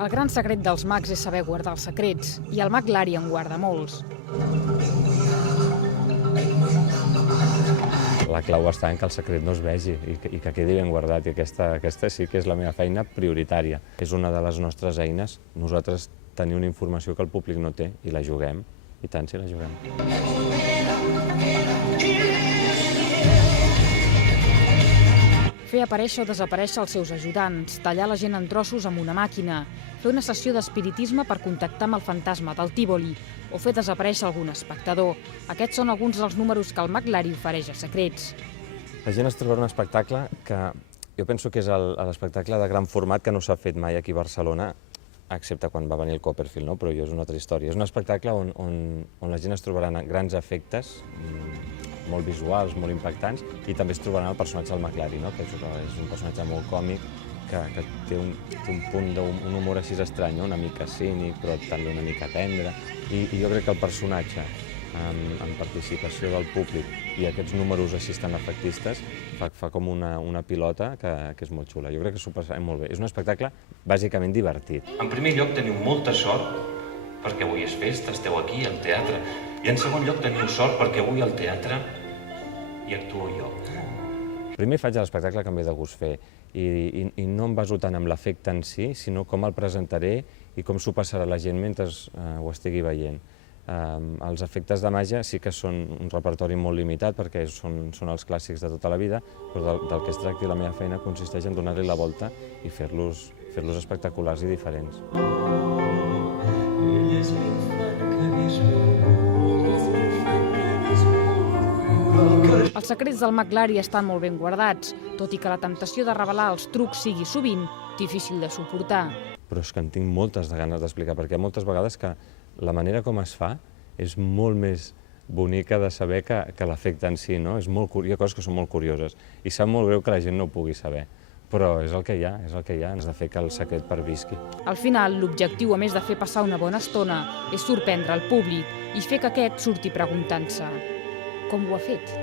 El gran secret dels mags és saber guardar els secrets, i el mag Lari en guarda molts. La clau està en que el secret no es vegi i que quedi ben guardat, i aquesta sí que és la meva feina prioritària. És una de les nostres eines. Nosaltres tenim una informació que el públic no té i la juguem, i tant si la juguem. Fer aparèixer o desaparèixer els seus ajudants, tallar la gent en trossos amb una màquina, fer una sessió d'espiritisme per contactar amb el fantasma del Tívoli o fer desaparèixer algun espectador. Aquests són alguns dels números que el mag Lari ofereix a Secrets. La gent es trobarà un espectacle que jo penso que és l'espectacle de gran format que no s'ha fet mai aquí a Barcelona, excepte quan va venir el Copperfield, no? Però és una altra història. És un espectacle on la gent es trobarà grans efectes, molt visuals, molt impactants, i també es trobaran el personatge del mag Lari, no? Que és un personatge molt còmic, que té un punt d'un humor així estrany, una mica cínic, però també una mica tendre. I jo crec que el personatge, en participació del públic i aquests números així tan efectistes, fa com una pilota que és molt xula. Jo crec que s'ho passarem molt bé. És un espectacle bàsicament divertit. En primer lloc, teniu molta sort perquè avui és festa, esteu aquí al teatre. I en segon lloc, teniu sort perquè avui al teatre hi actuo jo. Primer faig l'espectacle que em ve de gust fer i no em baso tant en l'efecte en si, sinó com el presentaré i com s'ho passarà la gent mentre ho estigui veient. Els efectes de màgia sí que són un repertori molt limitat perquè són els clàssics de tota la vida, però del que es tracti la meva feina consisteix en donar-li la volta i fer-los espectaculars i diferents. Els secrets del mag Lari estan molt ben guardats, tot i que la temptació de revelar els trucs sigui sovint difícil de suportar. Però és que en tinc moltes de ganes d'explicar, perquè hi ha moltes vegades que la manera com es fa és molt més bonica de saber que l'efecte en si, no? Hi ha coses que són molt curioses i sap molt greu que la gent no ho pugui saber, però és el que hi ha, has de fer que el secret pervisqui. Al final, l'objectiu, a més de fer passar una bona estona, és sorprendre el públic i fer que aquest surti preguntant-se: com ho ha fet?